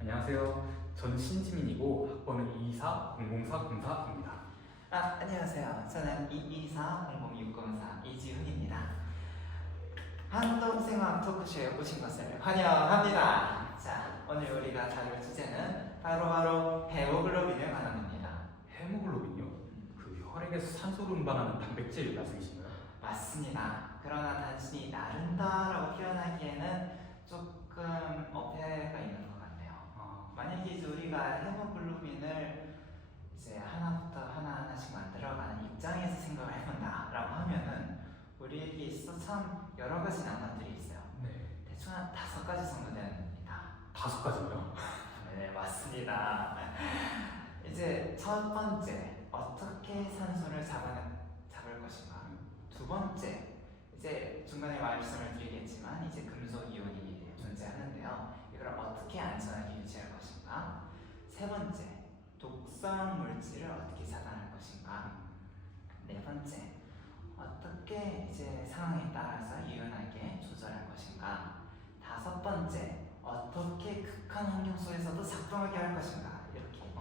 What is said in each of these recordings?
안녕하세요. 저는 신지민이고 학번은 224-004-04입니다. 안녕하세요. 저는 224-00604 이지훈입니다. 한동생활 토크쇼에 오신 것을 환영합니다. 자, 오늘 우리가 다룰 주제는 바로 헤모글로빈에 관한 겁니다. 헤모글로빈이요? 그 혈액에서 산소를 운반하는 단백질 말씀이신가요? 맞습니다. 그러나 단순히 나른다라고 표현하기에는 조금 어폐가 있는 것 같네요. 만약에 이제 우리가 헤모글로빈을 이제 하나부터 하나씩 만들어가는 입장에서 생각을 해본다라고 하면은 우리에게 있어 참 여러 가지 낭만들이 있어요. 네. 대충 한 5가지 정도 됩니다. 5가지요? 네, 맞습니다. 이제 첫 번째, 어떻게 산소를 잡을 것인가. 두 번째, 이제 중간에 말씀을 드리겠지만 이제 금속 이온이 존재하는데요. 이걸 어떻게 안전하게 유지할 것인가. 세 번째, 독성 물질을 어떻게 차단할 것인가. 네 번째, 어떻게 이제 상황에 따라서 유연하게 조절할 것인가. 다섯 번째, 어떻게 극한 환경 속에서도 작동하게 할 것인가. 이렇게입니다.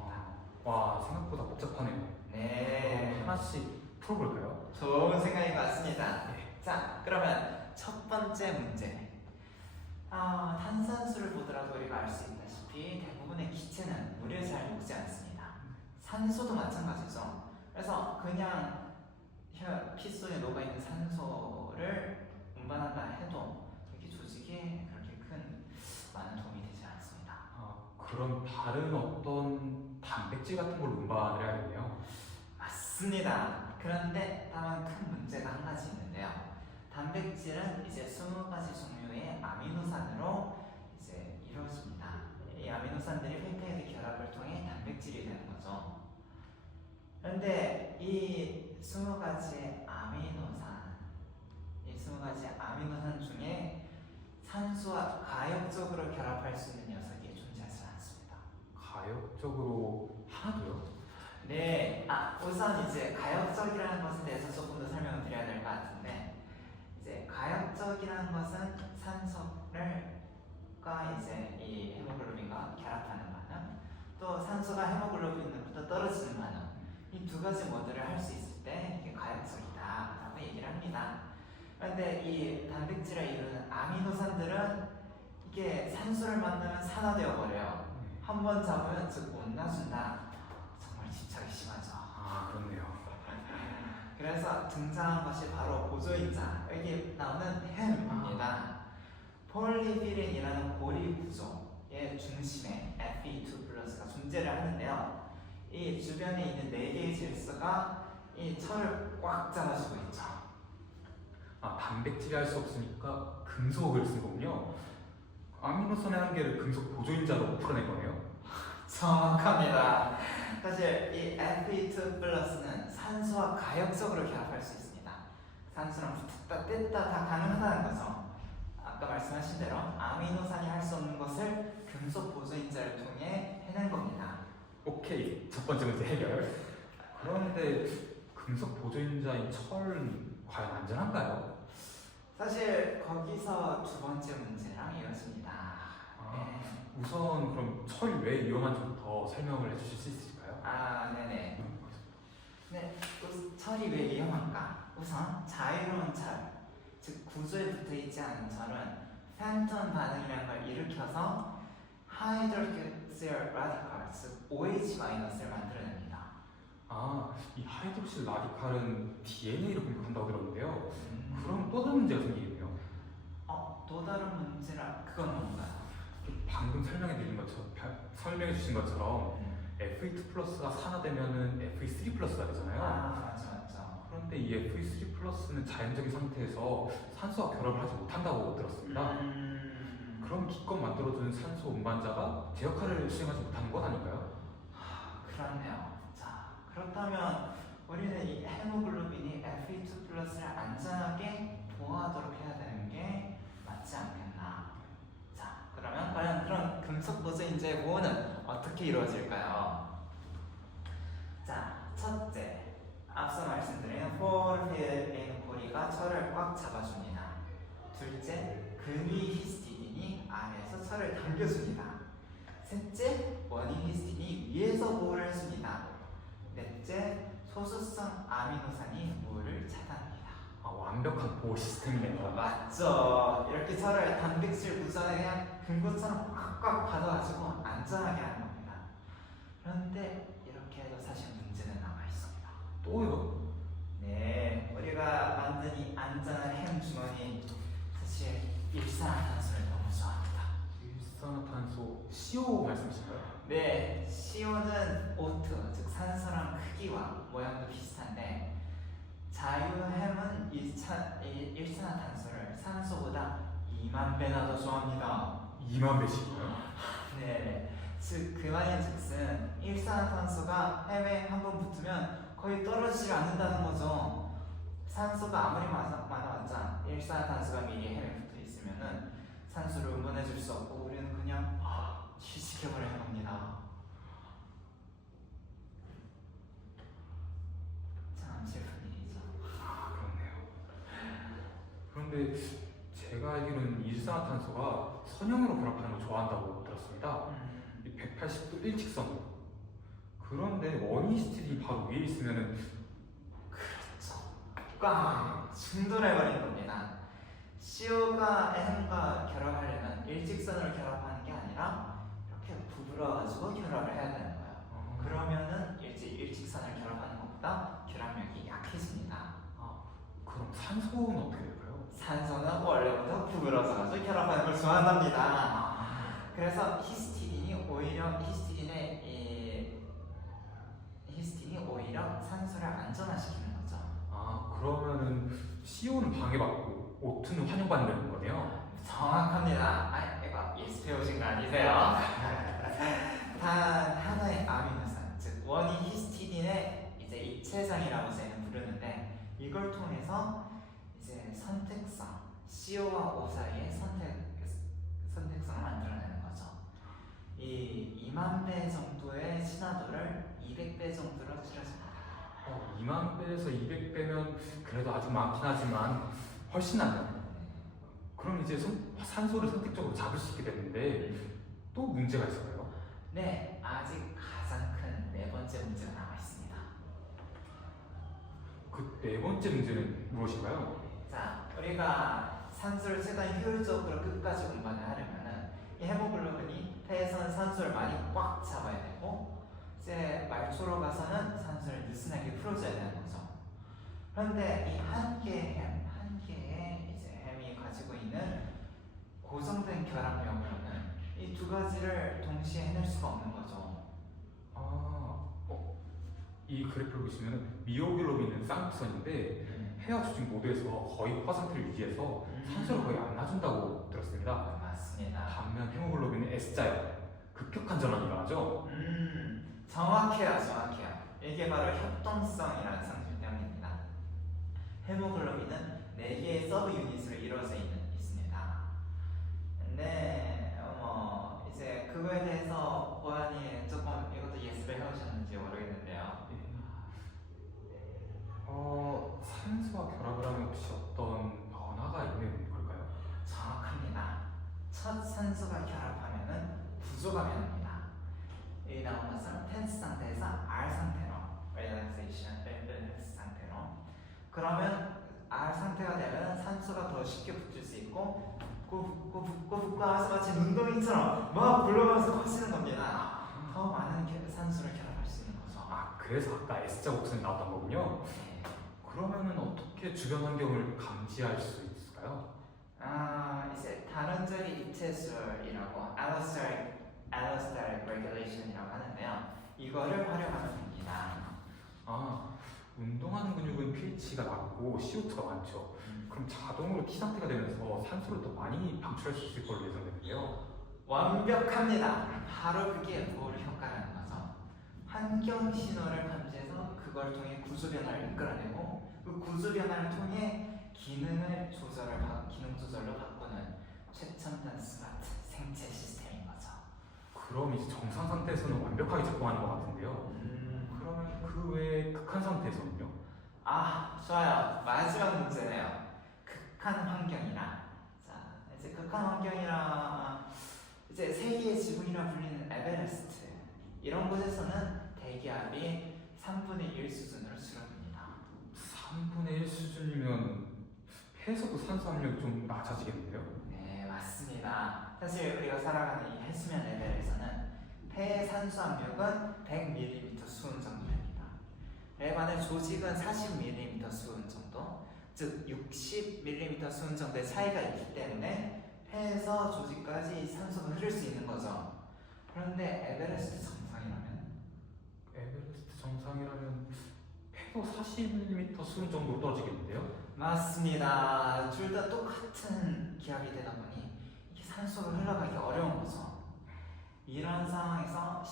와, 생각보다 복잡하네요. 네, 하나씩 풀어볼까요? 좋은 생각인 것 같습니다. 네. 자, 그러면 첫 번째 문제. 탄산수를 보더라도 우리가 알 수 있다시피 대부분의 기체는 물에 잘 녹지 않습니다. 산소도 마찬가지죠. 그래서 그냥 피 속에 녹아있는 산소를 운반한다 해도 여기 조직에 그렇게 많은 도움이 되지 않습니다. 그럼 다른 어떤 단백질 같은 걸 운반을 해야겠네요. 맞습니다. 그런데 다만 큰 문제가 한 가지 있는데요. 단백질은 이제 20가지 종류의 아미노산으로 이제 이루어집니다. 이 아미노산들이 펩타이드 결합을 통해 단백질이 되는 거죠. 그런데 이 20가지 아미노산 중에 산소와 가역적으로 결합할 수 있는 녀석이 존재하지 않습니다. 가역적으로 하나도요? 네, 우선 이제 가역적이라는 것에 대해서 조금 더 설명을 드려야 될 것 같은데, 이제 가역적이라는 것은 산소가 이제 이 헤모글로빈과 결합하는 반응, 또 산소가 헤모글로빈으로부터 떨어지는 반응, 이 두 가지 모드를 할 수 있을 때 이게 가역적이다라고 얘기를 합니다. 그런데 이 단백질을 이루는 아미노산들은 이게 산소를 만나면 산화되어 버려요. 한번 잡으면 즉 못 놔준다. 정말 집착이 심하죠. 그렇네요. 그래서 등장한 것이 바로 보조인자, 여기 나오는 햄입니다. 폴리피렌이라는 고리 구조의 중심에 Fe2+가 존재를 하는데요. 이 주변에 있는 4개의 질소가 이 철을 꽉 잡아주고 있죠. 단백질이 할 수 없으니까 금속을 쓴 거군요. 아미노산의 한계를 금속 보조인자로 풀어낸 거네요. 정확합니다. 사실 이 Fe2+는 산소와 가역적으로 결합할 수 있습니다. 산소랑 붙었다 뗐다 다 가능하다는 거죠. 아까 말씀하신 대로 아미노산이 할 수 없는 것을 금속 보조인자를 통해 해낸 겁니다. 오케이, 첫 번째 문제 해결. 그런데 금속 보조인자인 철은 과연 안전한가요? 사실 거기서 두 번째 문제랑 이어집니다. 네. 우선 그럼 철이 왜 위험한지부터 설명을 해주실 수 있으실까요? 네네. 네, 철이 왜 위험한가? 우선 자유로운 철, 즉 구조에 붙어있지 않은 철은 팬톤 반응이라는 걸 일으켜서 하이드로ክ실 라디칼, 즉 OH-를 만들어냅니다. 이 하이드록실 라디칼은 DNA를 공격한다고 들었는데요. 그럼 또 다른 문제가 생기겠네요. 또 다른 문제라 그건 뭔가요? 방금 설명해 주신 것처럼 Fe2+가 산화되면은 Fe3+가 되잖아요. 맞죠. 그런데 이 Fe3+는 자연적인 상태에서 산소와 결합을 하지 못한다고 들었습니다. 그럼 기껏 만들어준 산소 운반자가 제 역할을 수행하지 못하는 것 아닌가요? 그렇네요. 자, 그렇다면 우리는 이 헤모글로빈이 Fe2+를 안전하게 보호하도록 해야 되는 게 맞지 않겠나? 자, 그러면 과연 그런 금속 보조인자의 보호는 어떻게 이루어질까요? 자, 첫째, 앞서 말씀드린 포르피린 고리가 철을 꽉 잡아줍니다. 둘째, 금이 히스티딘이 안에서 철을 당겨줍니다. 셋째, 원인 히스틴이 위에서 보호를 해줍니다. 넷째, 소수성 아미노산이 우울을 차단합니다. 아, 완벽한 보호 시스템이네요. 맞죠. 이렇게 저를 단백질 구조에 그냥 금고처럼 꽉꽉 받아가지고 안전하게 하는 겁니다. 그런데 이렇게 해도 사실 문제는 남아 있습니다. 또요? 네, 우리가 만든 이 안전한 햄 주머니 사실 일산화탄소를 너무 좋아합니다. 일산화탄소 CO 말씀이신가요? 네, CO는 O2, 즉 산소랑 크기와 모양도 비슷한데 자유햄은 일산화탄소를 산소보다 2만 배나 더 좋아합니다. 2만 배씩이요? 네, 즉 그 말인즉슨 일산화탄소가 햄에 한번 붙으면 거의 떨어지지 않는다는 거죠. 산소가 아무리 많아봤자 일산화탄소가 미리 햄에 붙어 있으면은 산소를 응원해줄 수 없고 우리는 그냥 휴식해버리는 겁니다. 참 슬픈 일이죠. 아, 그렇네요. 그런데 제가 알기로는 일산화탄소가 선형으로 결합하는 걸 좋아한다고 들었습니다. 180도 일직선으로. 그런데 원인히스틴이 바로 위에 있으면은 그렇죠. 꽝! 충돌해버린 겁니다. CO가 M과 결합하려면 일직선으로 결합하는 게 아니라 이렇게 구부러가지고 결합을 해야 되는 거예요. 그러면은 일직선을 결합하는 것보다 결합력이 약해집니다. 그럼 산소는 어떻게 될까요? 산소는 원래부터 구부러져가지고 결합하는 걸 좋아한답니다. 그래서 히스티딘이 오히려 산소를 안전화시키는 거죠. 아, 그러면은 CO는 방해받고 O2는 환영받는 거네요. 정확합니다. 이거 예습 배우신 거 아니세요? 단 하나의 아미노산, 즉 원인 히스티딘의 이제 입체장이라고 저희는 부르는데 이걸 통해서 이제 선택성, CO와 O 사이의 선택성을 만들어내는 거죠. 이 2만 배 정도의 친화도를 200배 정도로 줄여줍니다. 2만 배에서 200배면 그래도 아직 많긴 하지만 훨씬 낫네요. 그럼 이제 산소를 선택적으로 잡을 수 있게 됐는데 또 문제가 있을까요? 네, 아직 가장 큰 네 번째 문제가 남아 있습니다. 그 네 번째 문제는 무엇인가요? 자, 우리가 산소를 최대한 효율적으로 끝까지 운반을 하려면은 이 헤모글로빈이 폐에서는 산소를 많이 꽉 잡아야 되고 이제 말초로 가서는 산소를 느슨하게 풀어줘야 되는 거죠. 그런데 이 한 개의 이제 햄이 가지고 있는 고정된 결합력으로는 이 두 가지를 동시에 해낼 수가 없는 거죠. 이 그래프를 보시면 미오글로빈은 쌍극선인데 폐와 조직 모두에서 거의 포화 상태를 유지해서 산소를 거의 안 놔준다고 들었습니다. 맞습니다. 반면 헤모글로빈은 S자예요. 급격한 전환이 일어나죠. 정확해요. 이게 바로 협동성이라는 상품 때문입니다. 헤모글로빈은 4개의 서브 유닛으로 이루어져 있습니다. 근데 이제 그거에 대해서 보안이 조금 이것도 예습을 해오셨는지 모르겠는데요. 산소와 결합을 하면 혹시 어떤 변화가 있는 걸까요? 정확합니다. 첫 산소가 결합하면은 구조가 변합니다. 이 나온 것은 텐스 상태에서 R 상태로 relaxation, relax 상태로. 그러면 R 상태가 되면 산소가 더 쉽게 붙을 수 있고 붙고 하면서 마치 눈덩이처럼 막 굴러가면서 커지는 겁니다. 더 많은 산소를 결합할 수 있는 거죠. 그래서 아까 S자 곡선이 나왔던 거군요. 그러면은 어떻게 주변 환경을 감지할 수 있을까요? 이제 다른자리 입체술이라고 allostatic regulation이라고 하는데요. 이거를 활용하면 됩니다. 운동하는 근육은 pH가 낮고 CO2가 많죠. 그럼 자동으로 T 상태가 되면서 산소를 더 많이 방출할 수 있을 걸로 예상되는데요. 완벽합니다. 바로 그게 보호 효과라는 거죠. 환경 신호를 감지해서 그걸 통해 구조 변화를 이끌어내고 그 구조 변화를 통해 기능 조절로 바꾸는 최첨단 스마트 생체 시스템인 거죠. 그럼 이제 정상 상태에서는 완벽하게 작동하는 것 같은데요. 그러면 그 외에 극한 상태에서는요? 좋아요. 마지막 문제네요. 극한 환경이라. 자, 이제 극한 환경이라 이제 세계의 지붕이라 불리는 에베레스트 이런 곳에서는 대기압이 3분의 1 수준으로 줄어듭니다. 3분의 1 수준이면 폐에서도 산소 함량이 좀 낮아지겠는데요? 네, 맞습니다. 사실 우리가 살아가는 이 해수면 레벨에서는 폐의 산소 압력은 100ml 수은 정도입니다. 이에 반해 조직은 40ml 수은 정도, 즉 60ml 수은 정도의 차이가 있기 때문에 폐에서 조직까지 산소가 흐를 수 있는 거죠. 그런데 에베레스트 정상이라면 에베레스트 정상이라면 폐도 40mm 수준 정도로 떨어지겠는데요? 맞습니다. 둘 다 똑같은 기압이 되다 보니 이게 산소가 흘러가기 어려운 거죠. 이런 상황에서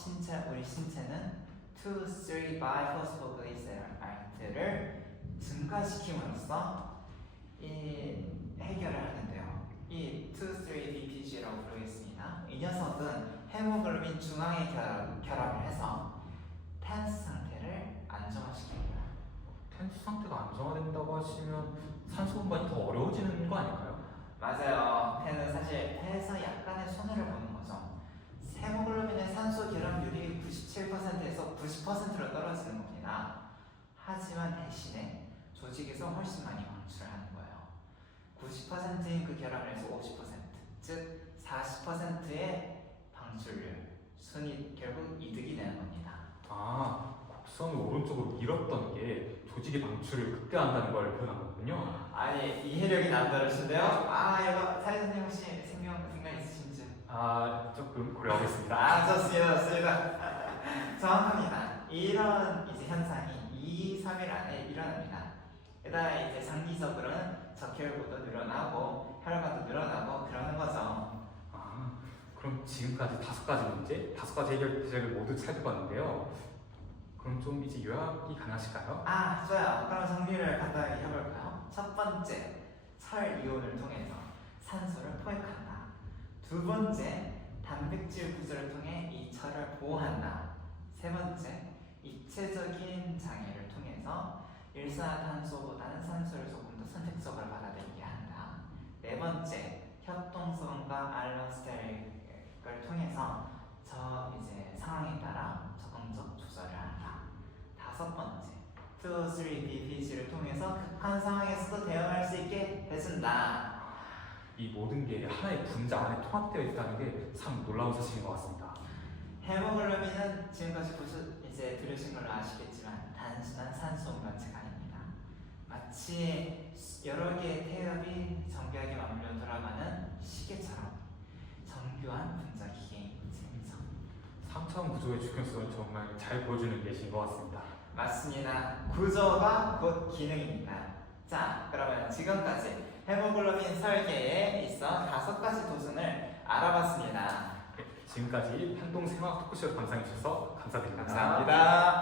우리 신체는 2,3-biphosphoglycerol을 증가시킴으로써 이 해결을 하는데요. 이 2,3-BPG라고 부르겠습니다. 이 녀석은 헤모글로빈 중앙에 결합을 해서 텐스 상태를 안정화시킵니다. 텐스 상태가 안정화된다고 하시면 산소 운반이 더 어려워지는 거 아닐까요? 맞아요. 폐는 사실 폐에서 약간의 손해를 보는 거죠. 헤모글로빈의 산소 결합률이 97%에서 90%로 떨어지는 겁니다. 하지만 대신에 조직에서 훨씬 많이 방출을 하는 거예요. 90%인 그 결합률에서 50%, 즉 40%의 방출률, 순이 결국 이득이 되는 겁니다. 아, 곡선을 오른쪽으로 밀었던 게 조직의 방출을 극대화한다는 걸 표현한 거군요. 아니, 이해력이 남다르신데요? 이거 사회 선생님 혹시 생각 있으신지? 조금 고려하겠습니다. 좋습니다. 정확합니다. 이런 이제 현상이 2, 3일 안에 일어납니다. 게다가 이제 장기적으로는 적혈구도 늘어나고 혈관도 늘어나고 그러는 거죠. 그럼 지금까지 5가지 문제, 5가지 해결책을 모두 살펴봤는데요. 그럼 좀 이제 요약이 가능하실까요? 좋아요. 그럼 정리를 간단하게 해볼까요? 첫 번째, 철 이온을 통해서 산소를 포획한다. 두 번째, 단백질 구조를 통해 이 철을 보호한다. 세 번째, 입체적인 장애를 통해서 일산화탄소보다는 산소를 조금 더 선택적으로 받아들이게 한다. 네 번째, 협동성과 알로스테릭을 통해서 이제 상황에 따라 적응적 조절을 한다. 다섯 번째, 2,3-BPG를 통해서 급한 상황에서도 대응할 수 있게 해준다. 이 모든 게 하나의 분자 안에 통합되어 있다는 게 참 놀라운 사실인 것 같습니다. 헤모글로빈은 지금까지 이제 들으신 걸로 아시겠지만 단순한 산소 운반체가 아닙니다. 마치 여러 개의 태엽이 정교하게 맞물려 돌아가는 시계처럼 정교한 분자 기계인 셈이죠. 3차원 구조의 중요성을 정말 잘 보여주는 예시인 것 같습니다. 맞습니다. 구조가 곧 기능입니다. 자, 그러면 지금까지 헤모글로빈 설계에 있어 5가지 도전을 알아봤습니다. 지금까지 한동생화학 토크쇼 감상해주셔서 감사드립니다. 감사합니다.